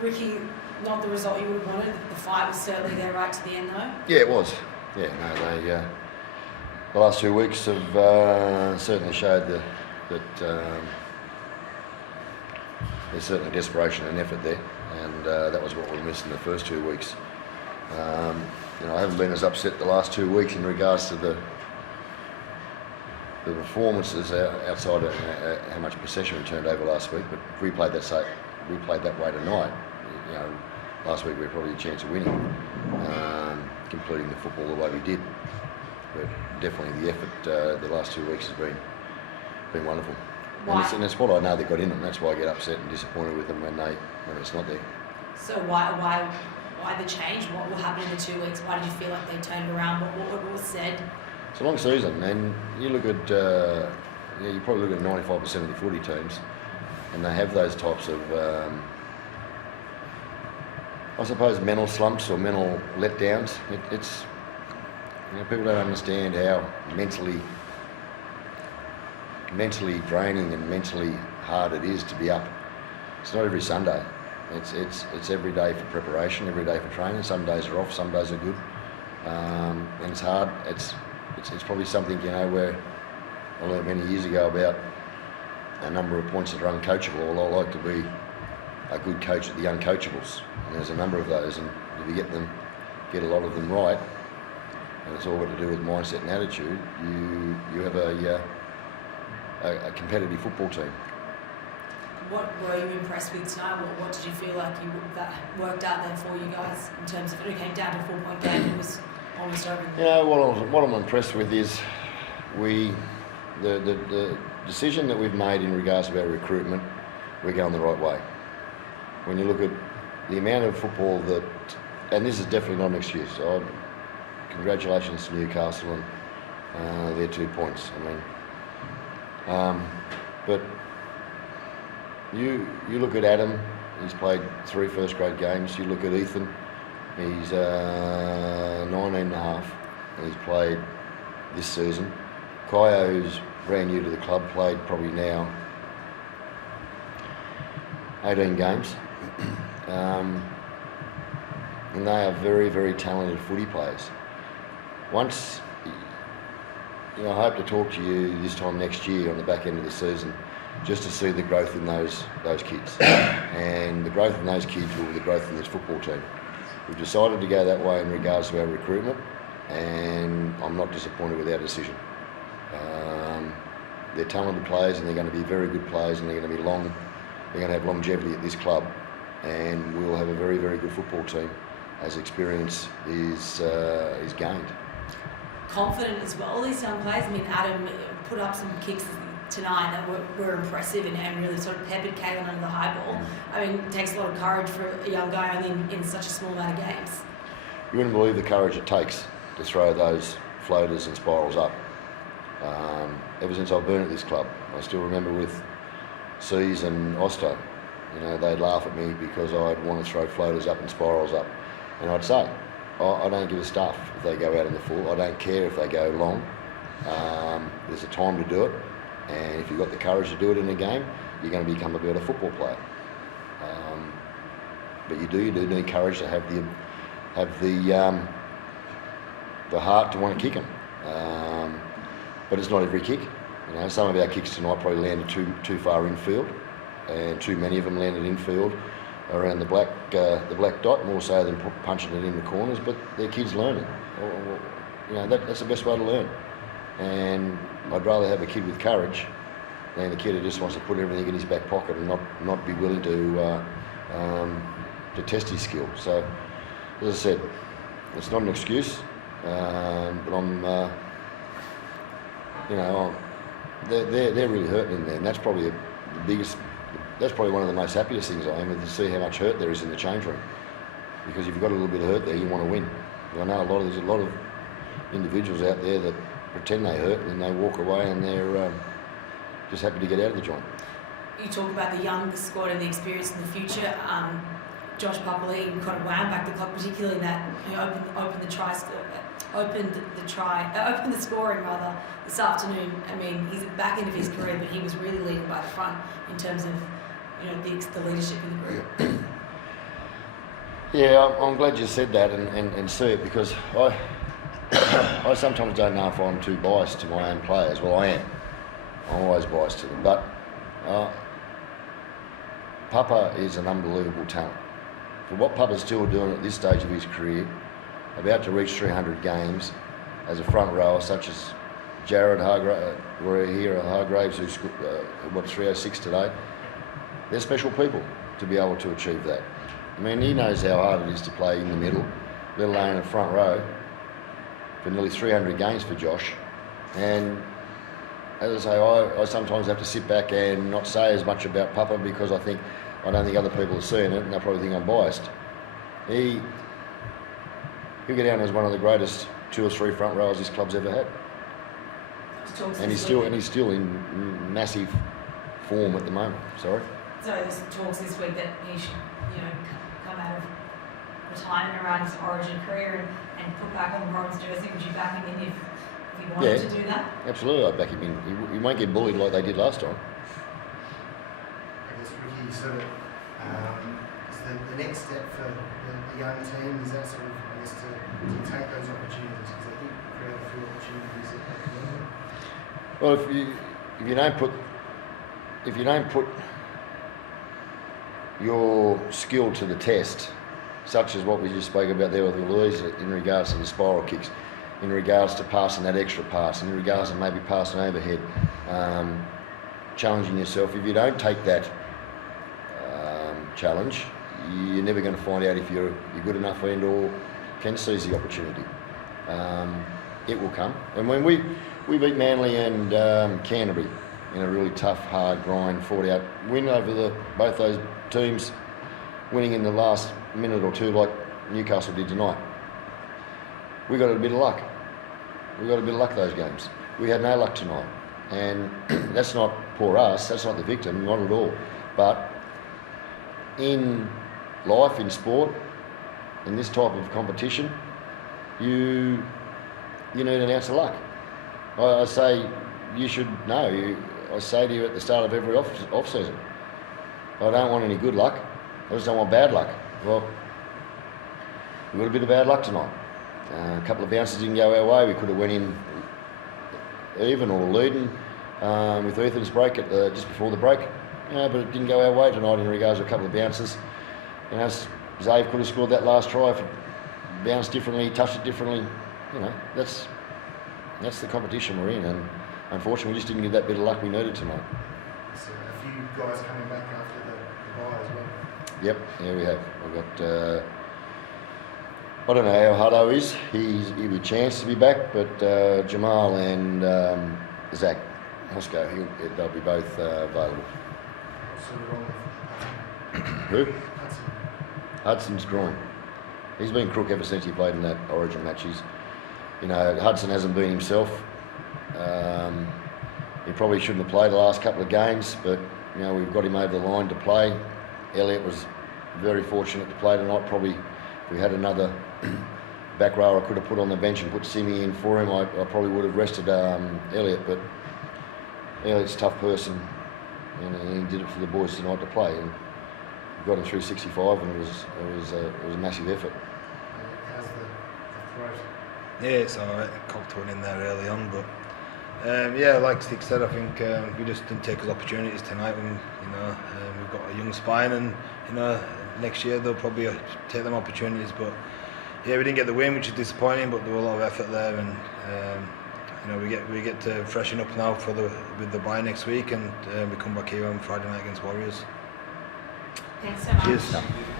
Ricky, not the result you would have wanted. The fight was certainly there right to the end, though. Yeah, it was. Yeah, no, they the last 2 weeks have certainly showed that there's certainly desperation and effort there, and that was what we missed in the first 2 weeks. I haven't been as upset the last 2 weeks in regards to the performances outside of how much possession we turned over last week, but if we played that way tonight, last week we had probably a chance of winning, completing the football the way we did. But definitely the effort the last 2 weeks has been wonderful. And it's what I know they got in them. That's why I get upset and disappointed with them when it's not there. So why the change? What happened in the 2 weeks? Why did you feel like they turned around? What was said? It's a long season, and you look at you probably look at 95% of the footy teams, and they have those types of I suppose mental slumps or mental letdowns. It's people don't understand how mentally draining and mentally hard it is to be up. It's not every Sunday. It's every day for preparation, every day for training. Some days are off, some days are good, and it's hard. It's probably something where I learned many years ago about a number of points that are uncoachable. Well, I like to be a good coach at the uncoachables, and there's a number of those, and if you get a lot of them right, and it's all got to do with mindset and attitude, you have a competitive football team. What were you impressed with tonight? What did you feel like that worked out there for you guys in terms of it came down to a 4-point game and it was almost over? What I'm impressed with is the decision that we've made in regards to our recruitment, we're going the right way. When you look at the amount of football and this is definitely not an excuse. Congratulations to Newcastle and their 2 points. But you look at Adam, he's played 3 first-grade games. You look at Ethan, he's 19 and a half, and he's played this season. Kaio, who's brand new to the club, played probably now 18 games. And they are very, very talented footy players. Once, I hope to talk to you this time next year on the back end of the season, just to see the growth in those kids. And the growth in those kids will be the growth in this football team. We've decided to go that way in regards to our recruitment, and I'm not disappointed with our decision. They're talented players, and they're going to be very good players, and they're going to be they're going to have longevity at this club, and we'll have a very, very good football team as experience is gained. Confident as well, these young players. Adam put up some kicks tonight that were impressive and really sort of peppered Caitlin under the high ball. It takes a lot of courage for a young guy only in such a small amount of games. You wouldn't believe the courage it takes to throw those floaters and spirals up. Ever since I've been at this club, I still remember with Seas and Osto, they'd laugh at me because I'd want to throw floaters up and spirals up. And I'd say, I don't give a stuff if they go out in the full. I don't care if they go long. There's a time to do it. And if you've got the courage to do it in a game, you're going to become a better football player. But you do need courage to have the heart to want to kick them. But it's not every kick. Some of our kicks tonight probably landed too far infield, and too many of them landed infield around the black dot, more so than punching it in the corners. But they're kids learning. That's the best way to learn. And I'd rather have a kid with courage than a kid who just wants to put everything in his back pocket and not be willing to test his skill. So, as I said, it's not an excuse, but I'm, they're really hurting in there, and that's probably the biggest. That's probably one of the most happiest things I am, is to see how much hurt there is in the change room. Because if you've got a little bit of hurt there, you want to win. I know there's a lot of individuals out there that pretend they hurt and they walk away and they're just happy to get out of the joint. You talk about the young squad and the experience in the future. Josh Papali kind of wound back the clock, particularly in that opened the scoring rather this afternoon. He's at the back end of his career, but he was really leading by the front in terms of the leadership in the group. Yeah, I'm glad you said that and see it, because I sometimes don't know if I'm too biased to my own players. Well, I am. I'm always biased to them. But Papa is an unbelievable talent. For what Papa's still doing at this stage of his career, about to reach 300 games as a front rower, such as Jared Hargraves, who's 306 today. They're special people to be able to achieve that. I mean, he knows how hard it is to play in the middle, let alone in the front row, for nearly 300 games for Josh. And as I say, I sometimes have to sit back and not say as much about Papa, because I don't think other people are seeing it, and they'll probably think I'm biased. He'll go down as one of the greatest 2 or 3 front rowers this club's ever had. And he's still in massive form at the moment. Sorry. So there's talks this week that he should, come out of retirement around his Origin career and put back on the Bronze jersey. Would you back him in if he wanted to do that? Absolutely, I'd back him in. He won't get bullied like they did last time. I guess, Ricky, you sort of, is the next step for the young team, is that sort of, I guess, to take those opportunities, because I think you create a few opportunities at the moment. Well, if you don't put your skill to the test, such as what we just spoke about there with Louise in regards to the spiral kicks, in regards to passing that extra pass, in regards to maybe passing overhead, challenging yourself, if you don't take that challenge, you're never going to find out if you're good enough and or can seize the opportunity. It will come. And when we beat Manly and Canterbury in a really tough, hard grind, 40-out win over both those teams, winning in the last minute or two like Newcastle did tonight. We got a bit of luck. Those games. We had no luck tonight. And that's not poor us, that's not the victim, not at all. But in life, in sport, in this type of competition, you need an ounce of luck. I say you should know. I say to you at the start of every off season, I don't want any good luck. I just don't want bad luck. Well, we got a bit of bad luck tonight. A couple of bounces didn't go our way. We could have went in even or leading with Ethan's break just before the break. But it didn't go our way tonight in regards to a couple of bounces. Zave could have scored that last try if it bounced differently, touched it differently. That's the competition we're in, and unfortunately we just didn't get that bit of luck we needed tonight. So a few guys coming back after the bye as well. Yep, yeah, we have. We've got, I don't know how Hutto is. He'll be a chance to be back, but Jamal and Zach Moscow, they'll be both available. What's sort of wrong with Who? Hudson? Hudson's groin. He's been crook ever since he played in that Origin match. Hudson hasn't been himself. He probably shouldn't have played the last couple of games, but we've got him over the line to play. Elliott was very fortunate to play tonight. Probably if we had another back rower I could have put on the bench and put Simi in for him, I probably would have rested Elliott, but Elliott's a tough person, and he did it for the boys tonight to play, and got him through 65, and it was a massive effort. How's the throat? Yeah, it's alright. Cocked one in there early on, but like Stick said, I think we just didn't take his opportunities tonight. When we've got a young spine, and next year they'll probably take them opportunities. But we didn't get the win, which is disappointing. But there was a lot of effort there, and we get to freshen up now with the bye next week, and we come back here on Friday night against Warriors. Thanks so much. Cheers.